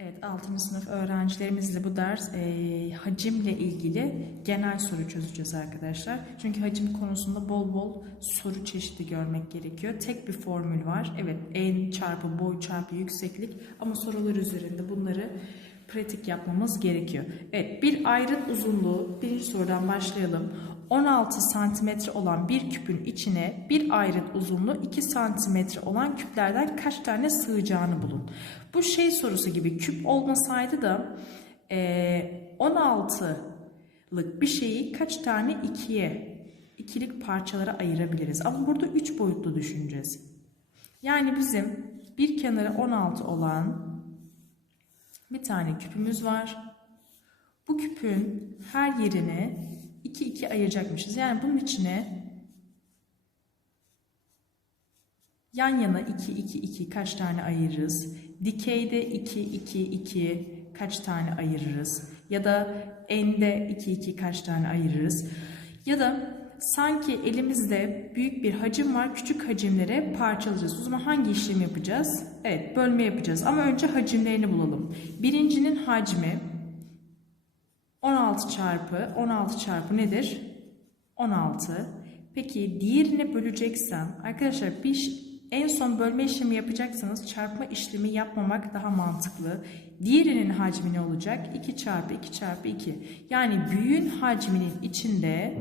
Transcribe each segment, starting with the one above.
Evet, 6. sınıf öğrencilerimizle bu ders eee, hacimle ilgili genel soru çözeceğiz arkadaşlar. Çünkü hacim konusunda bol bol soru çeşidi görmek gerekiyor. Tek bir formül var. Evet, en çarpı boy çarpı yükseklik ama sorular üzerinde bunları pratik yapmamız gerekiyor. Evet, bir ayrıt uzunluğu, birinci sorudan başlayalım. 16 santimetre olan bir küpün içine bir ayrıt uzunluğu 2 santimetre olan küplerden kaç tane sığacağını bulun. Bu şey sorusu gibi küp olmasaydı da eee 16'lık bir şeyi kaç tane ikiye, ikilik parçalara ayırabiliriz. Ama burada 3 boyutlu düşüneceğiz. Yani bizim bir kenarı 16 olan bir tane küpümüz var. Bu küpün her yerine 2 2 ayıracakmışız. Yani bunun içine yan yana 2 2 2 kaç tane ayırırız? Dikeyde 2 2 2 kaç tane ayırırız? Ya da ende 2 2 kaç tane ayırırız? Ya da sanki elimizde büyük bir hacim var. Küçük hacimlere parçalayacağız. O zaman hangi işlemi yapacağız? Evet, bölme yapacağız. Ama önce hacimlerini bulalım. Birincinin hacmi 16 çarpı 16 çarpı nedir? 16. Peki diğerine böleceksem arkadaşlar bir en son bölme işlemi yapacaksanız çarpma işlemi yapmamak daha mantıklı. Diğerinin hacmi ne olacak? 2 çarpı 2 çarpı 2. Yani büyüğün hacminin içinde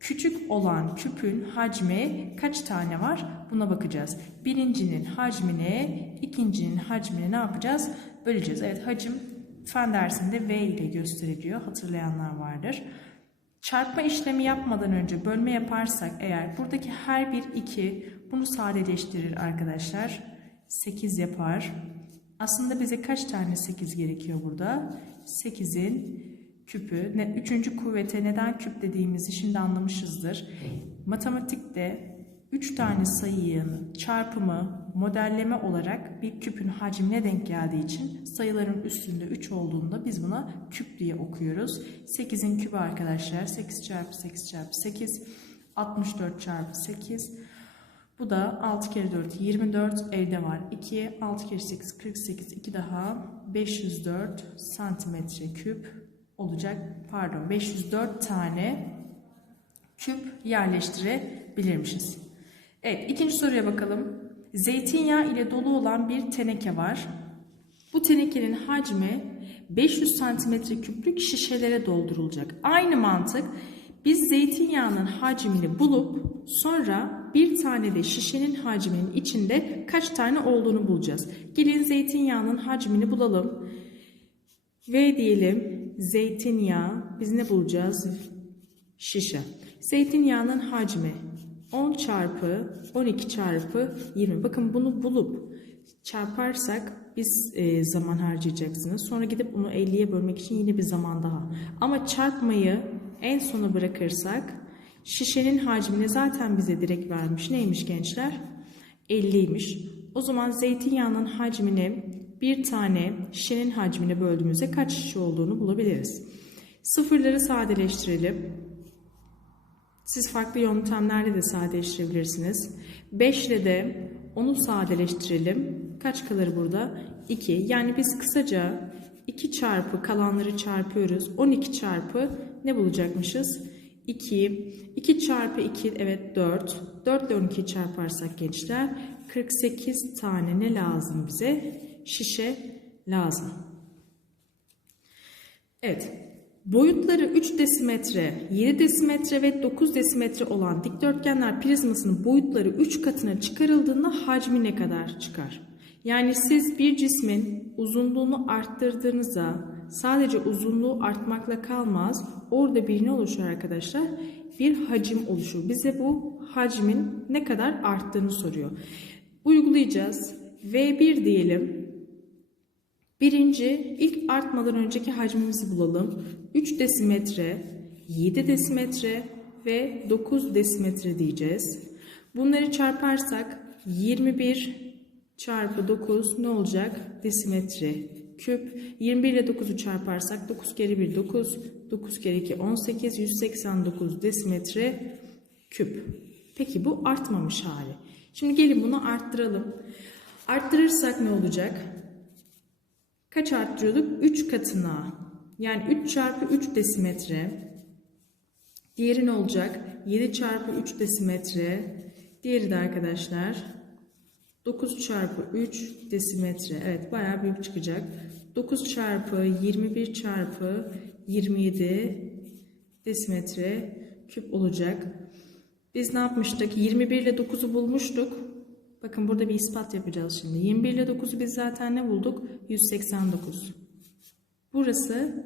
küçük olan küpün hacmi kaç tane var? Buna bakacağız. Birincinin hacmini, ikincinin hacmini ne yapacağız? Böleceğiz. Evet hacim fen dersinde V ile gösteriliyor. Hatırlayanlar vardır. Çarpma işlemi yapmadan önce bölme yaparsak eğer buradaki her bir 2 bunu sadeleştirir arkadaşlar. 8 yapar. Aslında bize kaç tane 8 gerekiyor burada? 8'in küpü. Ne, üçüncü kuvvete neden küp dediğimizi şimdi anlamışızdır. Matematikte 3 tane sayının çarpımı modelleme olarak bir küpün hacmine denk geldiği için sayıların üstünde 3 olduğunda biz buna küp diye okuyoruz. 8'in kübü arkadaşlar 8 çarpı 8 çarpı 8 64 çarpı 8 bu da 6 kere 4 24 elde var 2 6 kere 8 48 2 daha 504 santimetre küp olacak pardon 504 tane küp yerleştirebilirmişiz. Evet ikinci soruya bakalım. Zeytinyağı ile dolu olan bir teneke var. Bu tenekenin hacmi 500 santimetre küplük şişelere doldurulacak. Aynı mantık biz zeytinyağının hacmini bulup sonra bir tane de şişenin hacminin içinde kaç tane olduğunu bulacağız. Gelin zeytinyağının hacmini bulalım. V diyelim zeytinyağı biz ne bulacağız? Şişe. Zeytinyağının hacmi 10 çarpı 12 çarpı 20. Bakın bunu bulup çarparsak biz e, zaman harcayacaksınız. Sonra gidip bunu 50'ye bölmek için yine bir zaman daha. Ama çarpmayı en sona bırakırsak şişenin hacmini zaten bize direkt vermiş. Neymiş gençler? 50'ymiş. O zaman zeytinyağının hacmini bir tane şişenin hacmine böldüğümüzde kaç şişe olduğunu bulabiliriz. Sıfırları sadeleştirelim. Siz farklı yöntemlerle de sadeleştirebilirsiniz. 5 ile de onu sadeleştirelim. Kaç kalır burada? 2. Yani biz kısaca 2 çarpı kalanları çarpıyoruz. 12 çarpı ne bulacakmışız? 2. 2 çarpı 2 evet 4. 4 ile 12'yi çarparsak gençler 48 tane ne lazım bize? Şişe lazım. Evet. Boyutları 3 desimetre, 7 desimetre ve 9 desimetre olan dikdörtgenler prizmasının boyutları 3 katına çıkarıldığında hacmi ne kadar çıkar? Yani siz bir cismin uzunluğunu arttırdığınızda sadece uzunluğu artmakla kalmaz. Orada bir ne oluşur arkadaşlar? Bir hacim oluşur. Bize bu hacmin ne kadar arttığını soruyor. Uygulayacağız. V1 diyelim. Birinci, ilk artmadan önceki hacmimizi bulalım. 3 desimetre, 7 desimetre ve 9 desimetre diyeceğiz. Bunları çarparsak 21 çarpı 9 ne olacak? Desimetre küp. 21 ile 9'u çarparsak 9 kere 1 9, 9 kere 2 18, 189 desimetre küp. Peki bu artmamış hali. Şimdi gelin bunu arttıralım. Arttırırsak ne olacak? Kaç arttırıyorduk? 3 katına. Yani 3 çarpı 3 desimetre. Diğeri ne olacak? 7 çarpı 3 desimetre. Diğeri de arkadaşlar 9 çarpı 3 desimetre. Evet bayağı büyük çıkacak. 9 çarpı 21 çarpı 27 desimetre küp olacak. Biz ne yapmıştık? 21 ile 9'u bulmuştuk. Bakın burada bir ispat yapacağız şimdi. 21 ile 9'u biz zaten ne bulduk? 189. Burası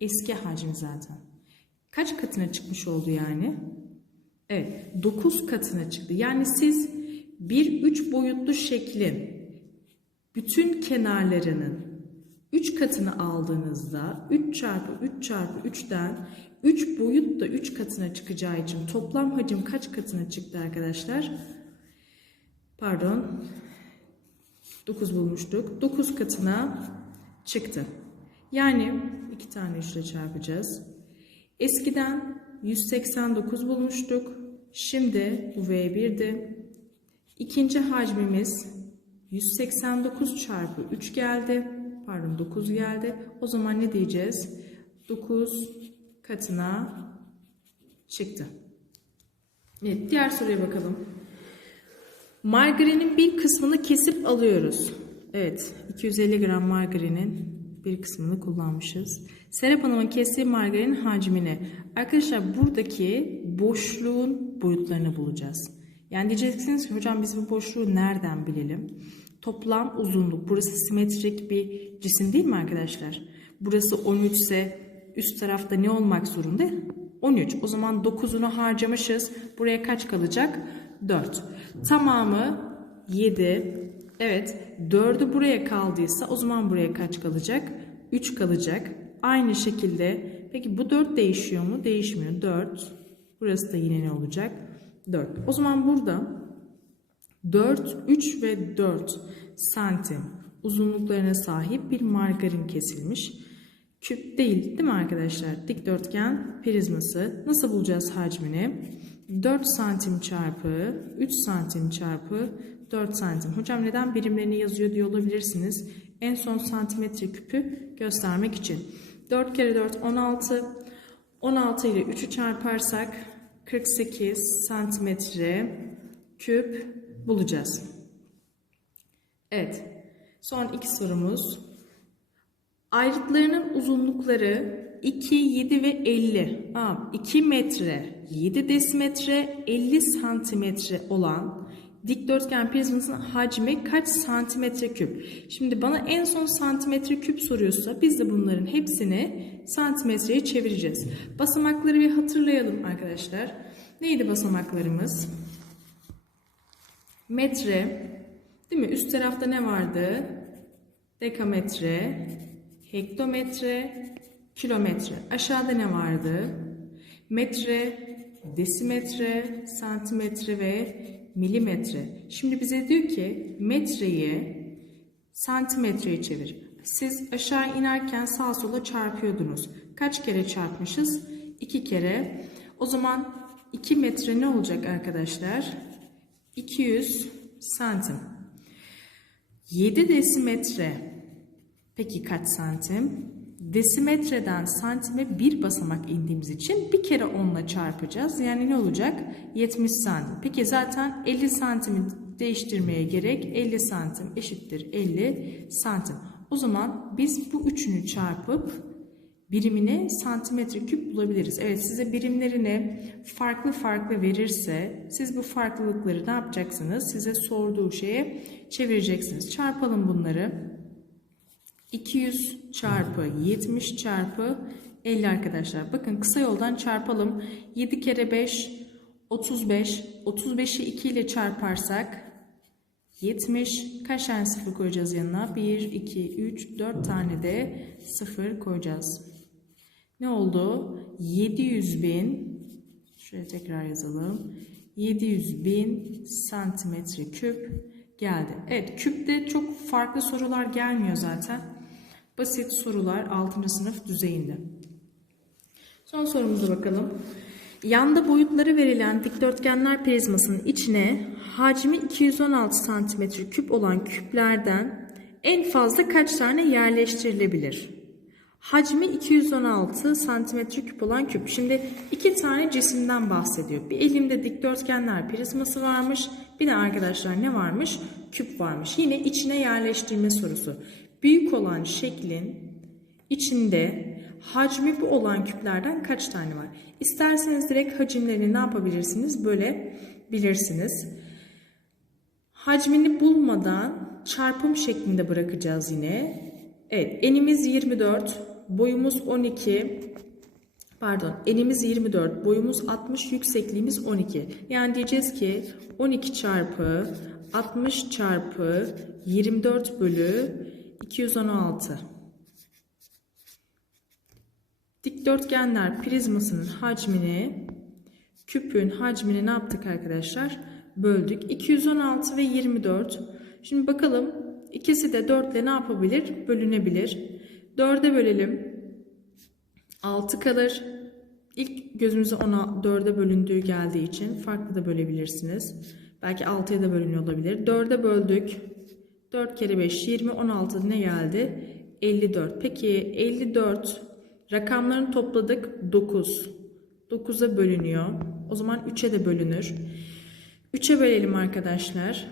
eski hacmi zaten. Kaç katına çıkmış oldu yani? Evet, 9 katına çıktı. Yani siz bir üç boyutlu şeklin bütün kenarlarının 3 katını aldığınızda 3 çarpı 3 çarpı 3'ten 3 boyut da 3 katına çıkacağı için toplam hacim kaç katına çıktı arkadaşlar? Pardon. 9 bulmuştuk. 9 katına çıktı. Yani iki tane 3 ile çarpacağız. Eskiden 189 bulmuştuk. Şimdi bu V1'di. İkinci hacmimiz 189 çarpı 3 geldi. Pardon 9 geldi. O zaman ne diyeceğiz? 9 katına çıktı. Evet, diğer soruya bakalım. Margarinin bir kısmını kesip alıyoruz. Evet, 250 gram margarinin bir kısmını kullanmışız. Serap Hanım'ın kestiği margarinin hacmini. Arkadaşlar buradaki boşluğun boyutlarını bulacağız. Yani diyeceksiniz ki hocam biz bu boşluğu nereden bilelim? Toplam uzunluk. Burası simetrik bir cisim değil mi arkadaşlar? Burası 13 ise üst tarafta ne olmak zorunda? 13. O zaman 9'unu harcamışız. Buraya kaç kalacak? 4. Tamamı 7. Evet. 4'ü buraya kaldıysa o zaman buraya kaç kalacak? 3 kalacak. Aynı şekilde peki bu 4 değişiyor mu? Değişmiyor. 4. Burası da yine ne olacak? 4. O zaman burada 4, 3 ve 4 santim uzunluklarına sahip bir margarin kesilmiş. Küp değil değil mi arkadaşlar? Dikdörtgen prizması. Nasıl bulacağız hacmini? 4 santim çarpı 3 santim çarpı 4 santim. Hocam neden birimlerini yazıyor diye olabilirsiniz. En son santimetre küpü göstermek için. 4 kere 4 16. 16 ile 3'ü çarparsak 48 santimetre küp bulacağız. Evet. Son iki sorumuz. Ayrıtlarının uzunlukları 2, 7 ve 50. Aa, 2 metre, 7 desimetre, 50 santimetre olan dikdörtgen prizmasının hacmi kaç santimetre küp? Şimdi bana en son santimetre küp soruyorsa biz de bunların hepsini santimetreye çevireceğiz. Basamakları bir hatırlayalım arkadaşlar. Neydi basamaklarımız? Metre, değil mi? Üst tarafta ne vardı? Dekametre, hektometre, kilometre. Aşağıda ne vardı? Metre, desimetre, santimetre ve milimetre. Şimdi bize diyor ki metreyi santimetreye çevir. Siz aşağı inerken sağa sola çarpıyordunuz. Kaç kere çarpmışız? İki kere. O zaman 2 metre ne olacak arkadaşlar? 200 santim. 7 desimetre peki kaç santim? Desimetreden santime bir basamak indiğimiz için bir kere onunla çarpacağız. Yani ne olacak? 70 santim. Peki zaten 50 santimi değiştirmeye gerek. 50 santim eşittir 50 santim. O zaman biz bu üçünü çarpıp birimini santimetre küp bulabiliriz. Evet size birimlerini farklı farklı verirse siz bu farklılıkları ne yapacaksınız? Size sorduğu şeye çevireceksiniz. Çarpalım bunları. 200 çarpı 70 çarpı 50 arkadaşlar. Bakın kısa yoldan çarpalım. 7 kere 5 35. 35'i 2 ile çarparsak 70. Kaç tane sıfır koyacağız yanına? 1, 2, 3, 4 tane de sıfır koyacağız. Ne oldu? 700 bin şöyle tekrar yazalım. 700 bin santimetre küp geldi. Evet küpte çok farklı sorular gelmiyor zaten. Basit sorular 6. sınıf düzeyinde. Son sorumuza bakalım. Yanda boyutları verilen dikdörtgenler prizmasının içine hacmi 216 cm küp olan küplerden en fazla kaç tane yerleştirilebilir? Hacmi 216 santimetre küp olan küp. Şimdi iki tane cisimden bahsediyor. Bir elimde dikdörtgenler prizması varmış. Bir de arkadaşlar ne varmış? Küp varmış. Yine içine yerleştirme sorusu. Büyük olan şeklin içinde hacmi bu olan küplerden kaç tane var? İsterseniz direkt hacimlerini ne yapabilirsiniz? Böyle bilirsiniz. Hacmini bulmadan çarpım şeklinde bırakacağız yine. Evet, enimiz 24, boyumuz 12. Pardon, enimiz 24, boyumuz 60, yüksekliğimiz 12. Yani diyeceğiz ki 12 çarpı 60 çarpı 24 bölü 216. Dikdörtgenler prizmasının hacmini küpün hacmini ne yaptık arkadaşlar? Böldük. 216 ve 24. Şimdi bakalım ikisi de 4 ile ne yapabilir? Bölünebilir. 4'e bölelim. 6 kalır. İlk gözümüze ona 4'e bölündüğü geldiği için farklı da bölebilirsiniz. Belki 6'ya da bölünüyor olabilir. 4'e böldük. 4 kere 5 20 16 ne geldi? 54. Peki 54 rakamlarını topladık 9. 9'a bölünüyor. O zaman 3'e de bölünür. 3'e bölelim arkadaşlar.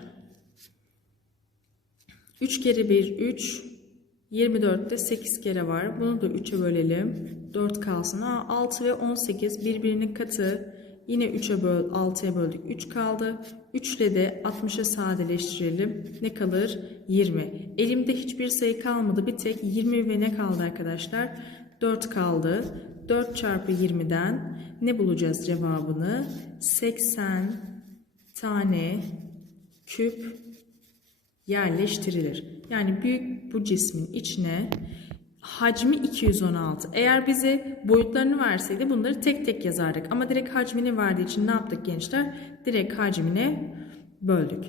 3 kere 1 3. 24'te 8 kere var. Bunu da 3'e bölelim. 4 kalsın. Aa, 6 ve 18 birbirinin katı. Yine 3'e böl 6'ya böldük. 3 kaldı. 3 ile de 60'a sadeleştirelim. Ne kalır? 20. Elimde hiçbir sayı kalmadı. Bir tek 20 ve ne kaldı arkadaşlar? 4 kaldı. 4 çarpı 20'den ne bulacağız cevabını? 80 tane küp yerleştirilir. Yani büyük bu cismin içine hacmi 216. Eğer bize boyutlarını verseydi bunları tek tek yazardık. Ama direkt hacmini verdiği için ne yaptık gençler? Direkt hacmine böldük.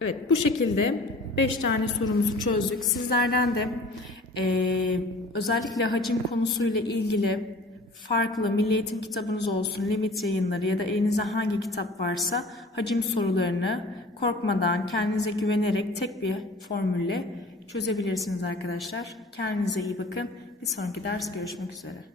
Evet bu şekilde 5 tane sorumuzu çözdük. Sizlerden de eee, özellikle hacim konusuyla ilgili farklı milli eğitim kitabınız olsun, limit yayınları ya da elinizde hangi kitap varsa hacim sorularını korkmadan, kendinize güvenerek tek bir formülle çözebilirsiniz arkadaşlar. Kendinize iyi bakın. Bir sonraki ders görüşmek üzere.